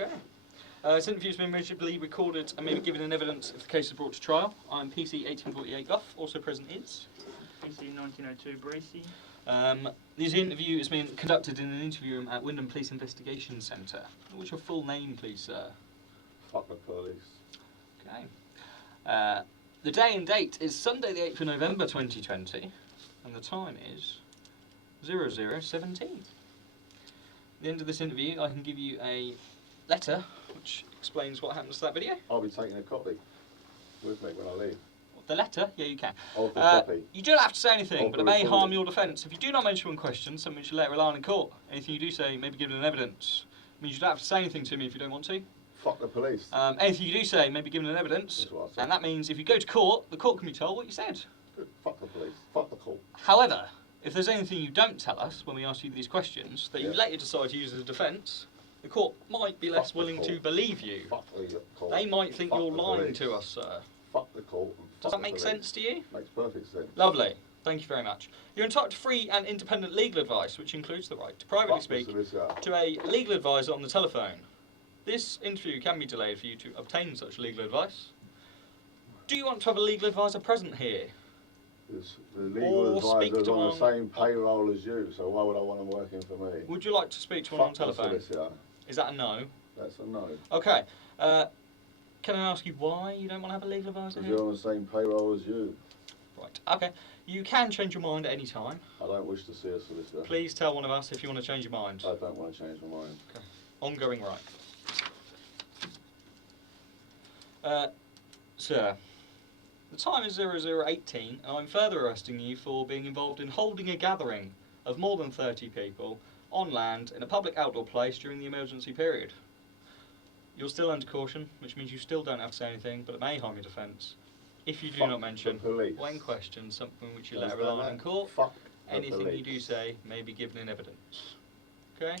Okay. This interview has been rigidly recorded and may be given in evidence if the case is brought to trial. I'm PC 1848 Guff. Also present is PC 1902 Bracey. This interview is being conducted in an interview room at Wyndham Police Investigation Centre. What's your full name, please, sir? Fuck the police. Okay. The day and date is Sunday the 8th of November 2020 and the time is 00:17. At the end of this interview I can give you a letter which explains what happens to that video. I'll be taking a copy with me when I leave. The letter? Yeah, you can. Of the copy. You don't have to say anything, Of but it the may harm recording. your defence. If you do not mention one question, something which you later rely on in court. Anything you do say may be given in evidence. It means you don't have to say anything to me if you don't want to. Fuck the police. Anything you do say may be given in evidence. That's what I said. And that means if you go to court, the court can be told what you said. Good. Fuck the police. Fuck the court. However, if there's anything you don't tell us when we ask you these questions that you Yeah. later decide to use as a defence, the court might be less Fuck the willing to court. believe you. Fuck the court. They might think Fuck you're the lying police. to us, sir. Fuck the court. And Does fuck that the make police. sense to you? Makes perfect sense. Lovely. Thank you very much. You're entitled to free and independent legal advice, which includes the right to privately Fuck the speak solicitor. to a legal advisor on the telephone. This interview can be delayed for you to obtain such legal advice. Do you want to have a legal advisor present here? The legal Or speak advisor's to on the one- same payroll as you, so why would I want him working for me? Would you like to speak to one on Fuck the telephone? solicitor. Is that a no? That's a no. Okay. Can I ask you why you don't want to have a legal advisor Because here? you're on the same payroll as you. Right. Okay. You can change your mind at any time. I don't wish to see a solicitor. Please tell one of us if you want to change your mind. I don't want to change my mind. Ongoing right. Sir, the time is 00:18 and I'm further arresting you for being involved in holding a gathering of more than 30 people on land in a public outdoor place during the emergency period. You're still under caution, which means you still don't have to say anything, but it may harm your defence. If you do Fuck not mention, the police. when questioned, something which you Understand later rely on that? in court, Fuck the anything police. you do say may be given in evidence. Okay?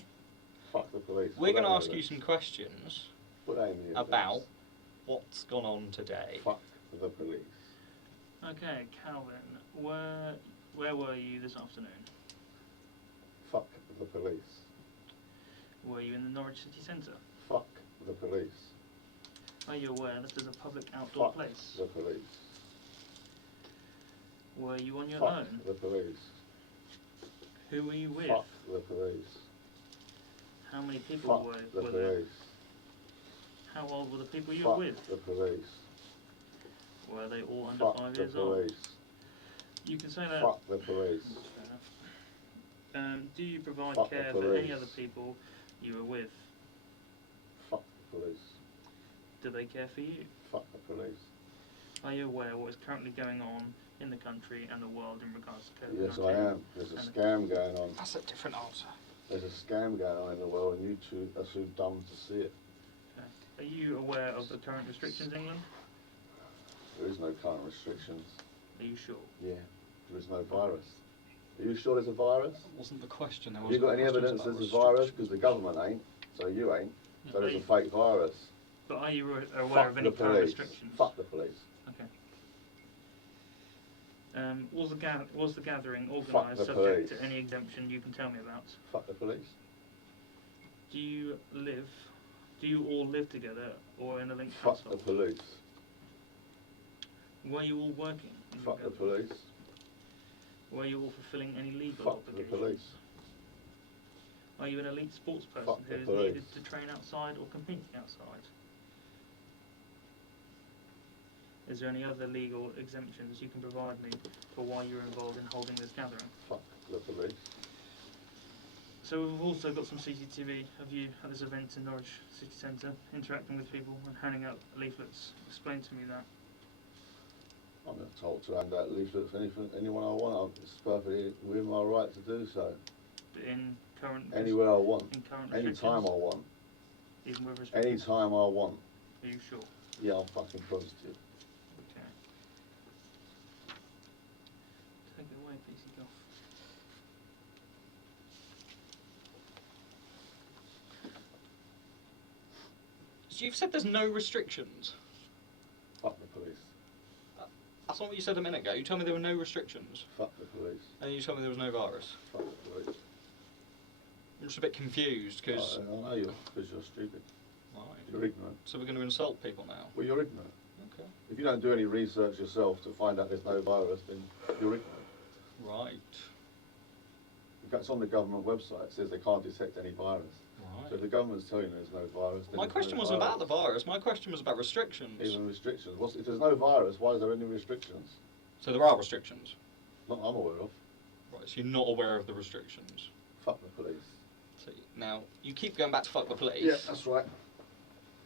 Fuck the police. We're Put going to that in ask you evidence. some questions Put that in the about evidence. what's gone on today. Fuck the police. Okay, Calvin, where were you this afternoon? Fuck the police. Were you in the Norwich City Centre? Fuck the police. Are you aware this is a public outdoor Fuck place? the police. Were you on your Fuck own? the police. Who were you with? Fuck the police. How many people Fuck the were there? police. How old were the people you were Fuck with? the police. Were they all under Fuck 5 the years old? police. You can say that. Fuck the police. Fair enough. Do you provide Fuck the care for any police. other people you were with? Fuck the police. Do they care for you? Fuck the police. Are you aware what is currently going on in the country and the world in regards to COVID-19? Yes, I am. There's a scam going on. That's a different answer. There's a scam going on in the world, and you two are too dumb to see it. Are you aware of the current restrictions in England? There is no current restrictions. Are you sure? Yeah, there is no virus. Are you sure there's a virus? That wasn't the question. There Have you wasn't got any questions evidence about there's a virus? restrictions. Because the government ain't, so you ain't. So there's Are a you- fake virus. But are you aware Fuck of any the current police. restrictions? Fuck the police. Okay. Was the gathering Fuck organised the subject police. to any exemption you can tell me about? Fuck the police. Do you all live together or in a linked Fuck the household? police. Were you all working? in your Fuck the gathering? police. Were you all fulfilling any legal Fuck the obligations? police. Are you an elite sports person Fuck who the is police. needed to train outside or compete outside? Is there any other legal exemptions you can provide me for why you're involved in holding this gathering? Fuck the police. So we've also got some CCTV of you at this event in Norwich City Centre, interacting with people and handing out leaflets. Explain to me that. I'm not told to hand out leaflets to anyone I want. It's perfectly within my right to do so. In current Anywhere I want. in current Any restrictions, time I want. even with restrictions. Any time I want. Are you sure? Yeah, I'm fucking positive. Okay. Take it away, PC Golf. So you've said there's no restrictions. Fuck the police. That's not what you said a minute ago. You told me there were no restrictions. Fuck the police. And you told me there was no virus. Fuck the police. I'm just a bit confused because... I know you're, because you're stupid. You're ignorant. So we're going to insult people now. Well, you're ignorant. Okay. If you don't do any research yourself to find out there's no virus, then you're ignorant. Right. In fact, it's on the government website. It says they can't detect any virus. So if the government's telling you there's no virus, then My there's question no wasn't about the virus. virus. My question was about restrictions. Even restrictions. If there's no virus, why is there any restrictions? So there are restrictions. Not I'm aware of. Right. So you're not aware of the restrictions. Fuck the police. So now you keep going back to fuck the police. Yeah, that's right.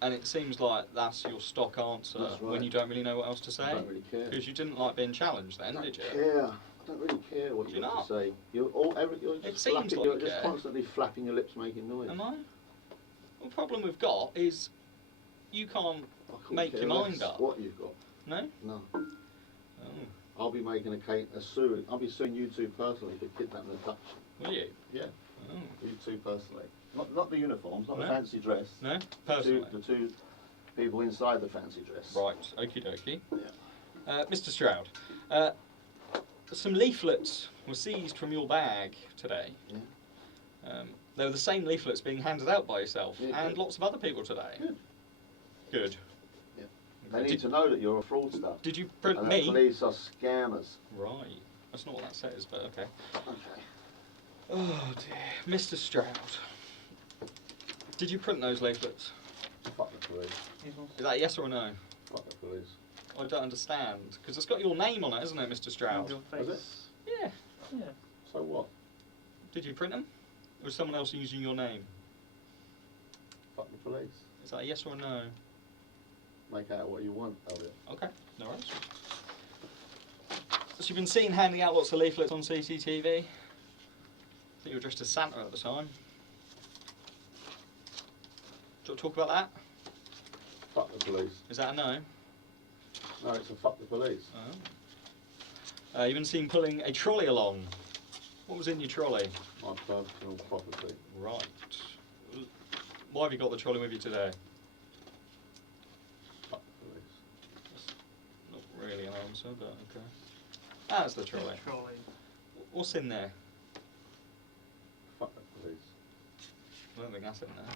And it seems like that's your stock answer That's right. when you don't really know what else to say. I don't really care. Because you didn't like being challenged then, I did you? care. I don't really care what Do you you have not? to say. You're It just seems flapping, like you're you just care. constantly flapping your lips, making noise. Am I? Well, the problem we've got is you can't I couldn't make care your mind less up. What you've got? No? No. Oh. I'll be making a suit. I'll be suing you two personally for kidnapping and abduction. Will you? Yeah, Oh. you two personally. Not the uniforms, not No? the fancy dress. No? The Personally? two people inside the fancy dress. Right, okie dokie. Yeah. Mr. Stroud, some leaflets were seized from your bag today. Yeah. They were the same leaflets being handed out by yourself Yeah, and good. lots of other people today. Good. Good. Yeah. They Okay. need to know that you're a fraudster. Did you print And me? the police are scammers. Right. That's not what that says, but okay. Okay. Oh dear. Mr. Stroud, did you print those leaflets? Fuck the police. Is that a yes or a no? Fuck the police. I don't understand. Because it's got your name on it, hasn't it, Mr. Stroud? Your Is it? face. Yeah. Yeah. So what? Did you print them? Or was someone else using your name? Fuck the police. Is that a yes or a no? Make out what you want, Elliot. Okay, no worries. So you've been seen handing out lots of leaflets on CCTV. I think you were dressed as Santa at the time. Do you want to talk about that? Fuck the police. Is that a no? No, it's a fuck the police. Oh. You've been seen pulling a trolley along. What was in your trolley? My personal property. Right. Why have you got the trolley with you today? Fuck the police. Not really an answer, but okay. That's the trolley. Trolley. What's in there? Fuck the police. I don't think that's in there.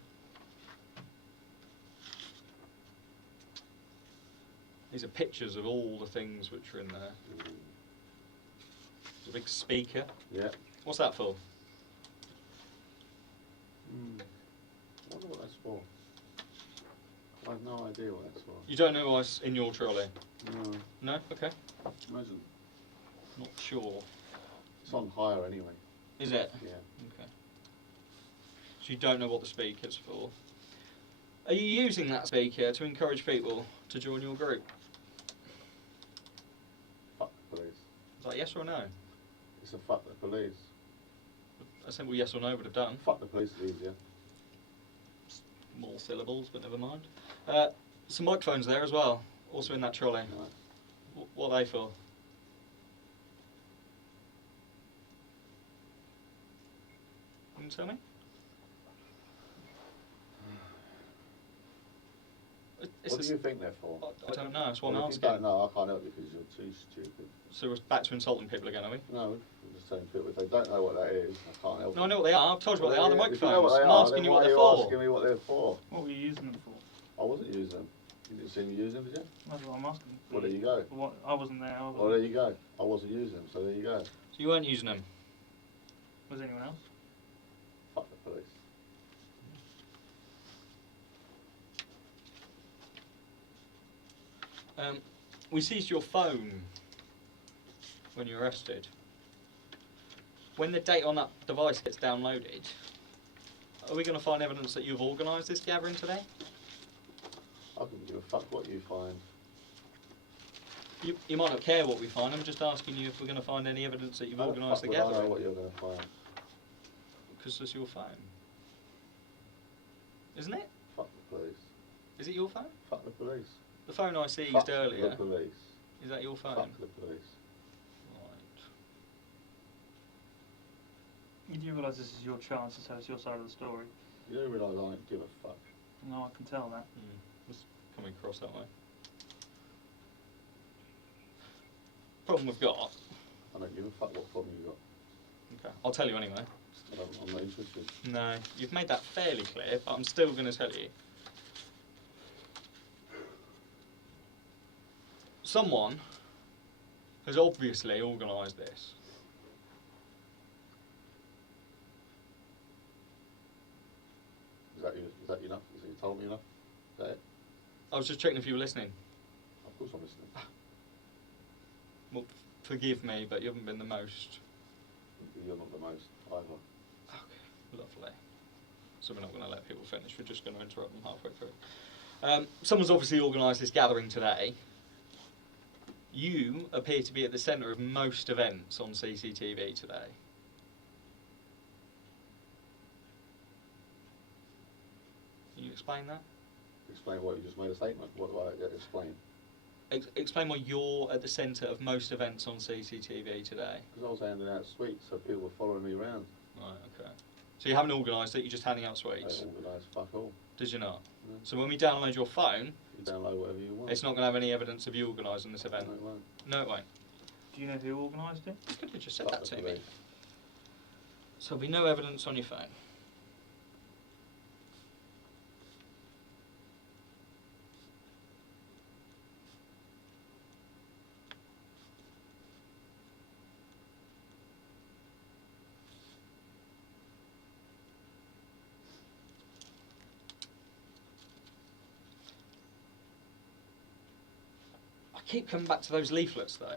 These are pictures of all the things which are in there. There's a big speaker. Yeah. What's that for? I wonder what that's for. I have no idea what that's for. You don't know what's in your trolley? No. No? Okay. Imagine. Not sure. It's on hire anyway. Is it? Yeah. Okay. So you don't know what the speaker's for. Are you using that speaker to encourage people to join your group? Fuck the police. Is that yes or no? It's a fuck the police. A simple yes or no would have done. Fuck the police is easier. More syllables, but never mind. Some microphones there as well, also in that trolley. Right. What are they for? Can you tell me? What do you think they're for? I don't know, that's what Well, I'm if you asking. don't know, I can't help you because you're too stupid. So we're back to insulting people again, are we? No, I'm just saying people, if they don't know what that is, I can't help No, I them. know what they are. I've told you what they are. The If you know microphones. what they I'm are, asking then you why what are they're you for. asking me what they're for? What were you using them for? I wasn't using them. You didn't see me using them, did you? That's what I'm asking. Well, there you go. What? I wasn't there. Well, there you go. I wasn't using them, so there you go. So you weren't using them? Was anyone else? Fuck the police. We seized your phone when you were arrested. When the date on that device gets downloaded, are we going to find evidence that you've organised this gathering today? I couldn't give a fuck what you find. You might not care what we find. I'm just asking you if we're going to find any evidence that you've How organised the fuck would I know gathering. what you're going to find. Because it's your phone. Isn't it? Fuck the police. Is it your phone? Fuck the police. The phone I seized Fuck earlier. the police. Is that your phone? Fuck the police. Right. You do realise this is your chance to tell us your side of the story? You do realise I don't give a fuck. No, I can tell that. It's coming across that way. Problem we've got. I don't give a fuck what problem you got. Okay, I'll tell you anyway. I'm not interested. No, you've made that fairly clear, but I'm still going to tell you. someone has obviously organised this. Is that enough? Is it told me enough? Is that it? I was just checking if you were listening. Of course I'm listening. Well, forgive me, but you haven't been the most. You're not the most either. Okay, lovely. So we're not going to let people finish. We're just going to interrupt them halfway through. Someone's obviously organised this gathering today. You appear to be at the centre of most events on CCTV today. Can you explain that? Explain what you just made a statement. What do I explain? Explain why you're at the centre of most events on CCTV today. Because I was handing out sweets, so people were following me around. Right, okay. So you haven't organised it, you're just handing out They sweets? organised fuck all. Did you not? No. So when we download your phone, You download whatever you want. it's not going to have any evidence of you organising this event? No, it won't. No, it won't. Do you know who organised it? You could have just said Fuck that the to me. police. So there'll be no evidence on your phone. I keep coming back to those leaflets though.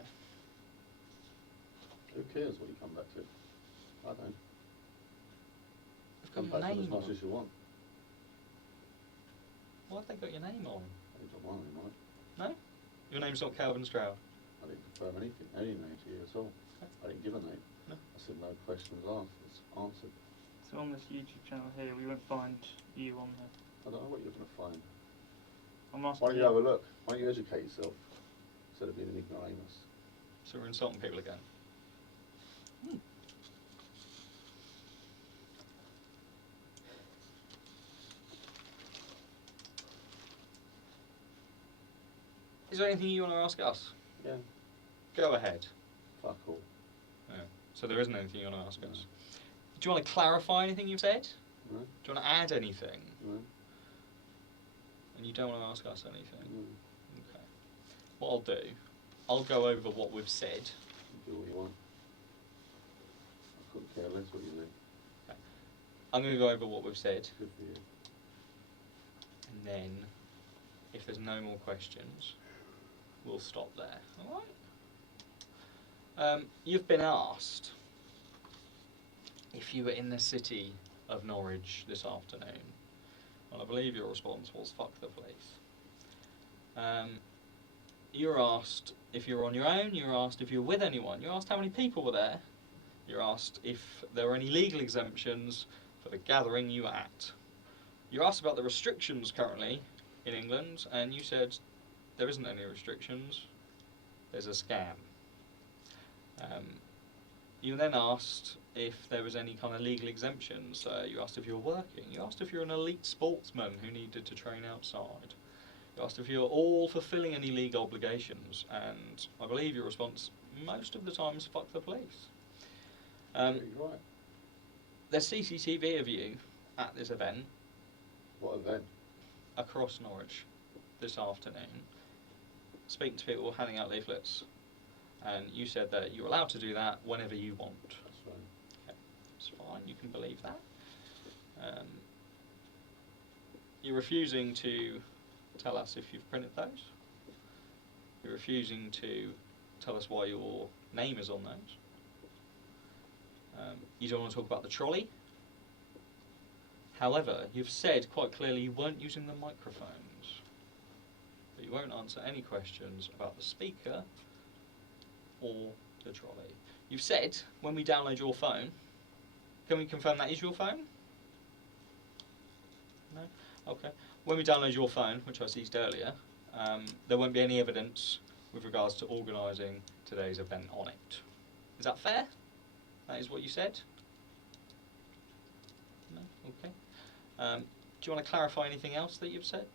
Who cares what you come back to? I don't. They've Come got your back to name as much on. as you want. Why have they got your name on? You don't want any money. No? Your name's not Calvin Stroud. I didn't confirm any name to you at all. I didn't give a name. No. I said no questions asked. It's answered. So on this YouTube channel here, we won't find you on there. I don't know what you're going to find. I'm asking Why don't you have a look? Why don't you educate yourself instead of being an ignoramus? So we're insulting people again. Is there anything you want to ask us? Yeah. Go ahead. Fuck all. Yeah. So there isn't anything you want to ask No. us. Do you want to clarify anything you've said? No? Do you want to add anything? No? And you don't want to ask us anything? No. Okay. What I'll do, I'll go over what we've said. You do what you want. I couldn't care less what you do. I'm going to go over what we've said, Good for you. and then, if there's no more questions, we'll stop there. Alright? You've been asked if you were in the city of Norwich this afternoon. Well, I believe your response was fuck the police. You're asked if you were on your own, you're asked if you were with anyone, you're asked how many people were there, you're asked if there were any legal exemptions for the gathering you were at. You're asked about the restrictions currently in England, and you said there isn't any restrictions, there's a scam. You were then asked if there was any kind of legal exemptions. You asked if you were working, you asked if you're an elite sportsman who needed to train outside, you asked if you were all fulfilling any legal obligations, and I believe your response most of the time is fuck the police. Yeah, you're right. There's CCTV of you at this event What event? across Norwich this afternoon, speaking to people, handing out leaflets, and you said that you're allowed to do that whenever you want. That's right. Okay, it's fine, you can believe that. You're refusing to tell us if you've printed those. You're refusing to tell us why your name is on those. You don't want to talk about the trolley. However, you've said quite clearly you weren't using the microphones, but you won't answer any questions about the speaker or the trolley. You've said when we download your phone, can we confirm that is your phone? No? Okay. When we download your phone, which I seized earlier, there won't be any evidence with regards to organising today's event on it. Is that fair? That is what you said? No? Okay. Do you want to clarify anything else that you've said?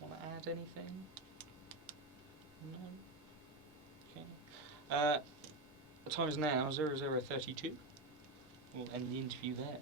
Want to add anything? No? Okay. The time is now 00:32. We'll end the interview there.